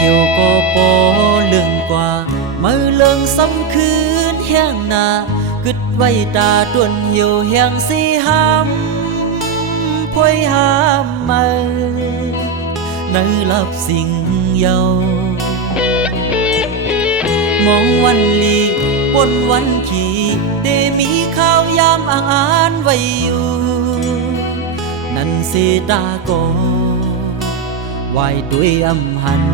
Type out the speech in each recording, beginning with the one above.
เขียวก็ปอเรื่องกว่ามือเรื่องซ้ำคืนแห้งหน้ากึดไว้ตาต้วนเหี่ยวแห้งสีห้ำพวยห้ามมือในลับสิ่งเยามองวันลีปนวันขี่เตมีข้าวยามอ่านไว้อยู่นั่นเสตาก็ไหวด้วยอำหัน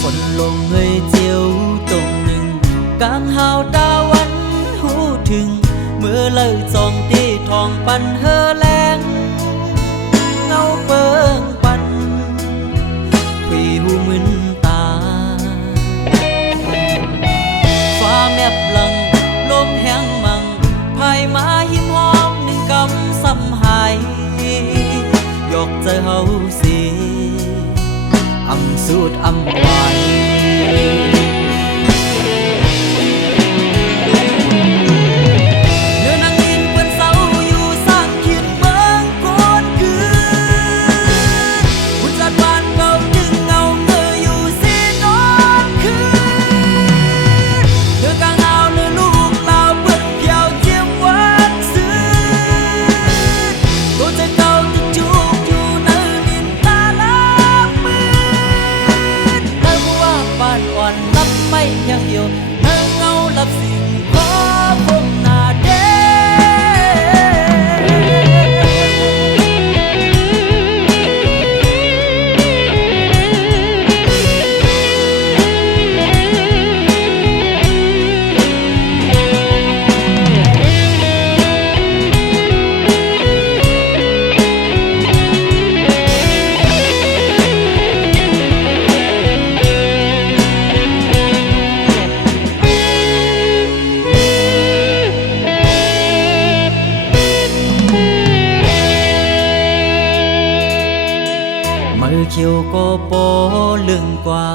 ฝนลงเงยเจียวตรงหนึ่งกลางหาวตาวันหูถึงเมื่อเลิกจองตีทองปันเฮอแรงเงาเปิงปันคุยหูมึนตาฟ้าแมบหลังลมแห้งมังภายมาหิมหอมหนึ่งกำซ้ำหายยกใจเฮาสิอำสูดอำไว้เนื้อนางอินเปิ้นเศร้าอยู่สร้างขีดเมืองโกนคืนบุญจัดบ้านเก่าจึงเงาเงยอยู่สินอนคืนเนื้อกลางเอาเนื้อลูกเราเปิ้นเพียวเจียมวันซื้อตัวใจเก่าจะจูบอยู่ในนินตาลับมือแล้วว่าบ้านอ่อนรับไม่ยังเหี่ยวเนื้อเงาลับสิ่งขอคงหน้าเด้มือเขียวก็ปอเรื่องกว่า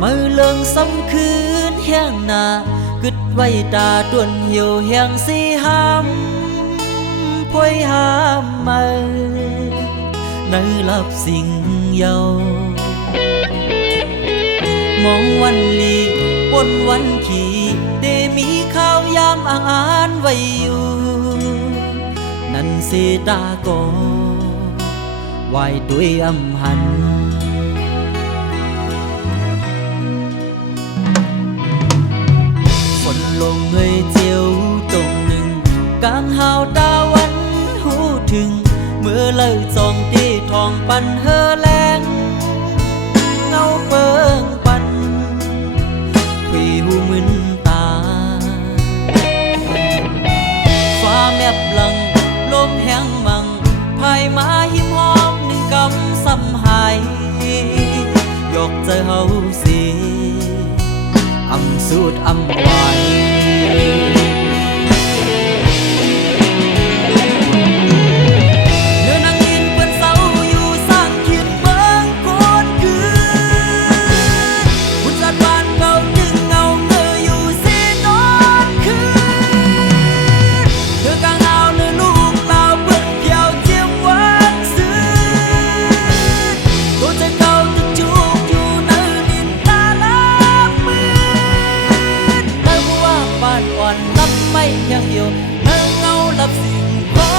มือเรื่องซ้ำคืนแห้งหน้ากึดไว้ตาต้วนเหี่ยวแห้งสีห้ำพวยห้ามมือในลับสิ่งเยามองวันลีปนวันขี่เตมีข้าวยามอ่านไว้อยู่นั่นเสตาก็ไหวด้วยอำหันฝนลงเงยเจียวตรงหนึ่งกลางหาวตาวันหูถึงเมื่อเลิกจองตีทองปันเฮอแรงเงาเปิงปันคุยหูมึนตาฟ้าแมบหลังลมแห้งมังภายมาหิมหอมหนึ่งกำซ้ำหายยกใจเฮาสิอำสูดอำไว้เนื้อนางอินเปิ้นเศร้าอยู่สร้างขีดเมืองโกนคืนบุญจัดบ้านเก่าจึงเงาเงยอยู่สินอนคืนเนื้อกลางเอาเนื้อลูกเราเปิ้นเพียวเจียมวันซื้อตัวใจเก่าจะจูบอยู่ในนินตาลับมือแล้วว่าบ้านอ่อนรับไม่ยังเหี่ยวเนื้อเงาลับสิ่งขอ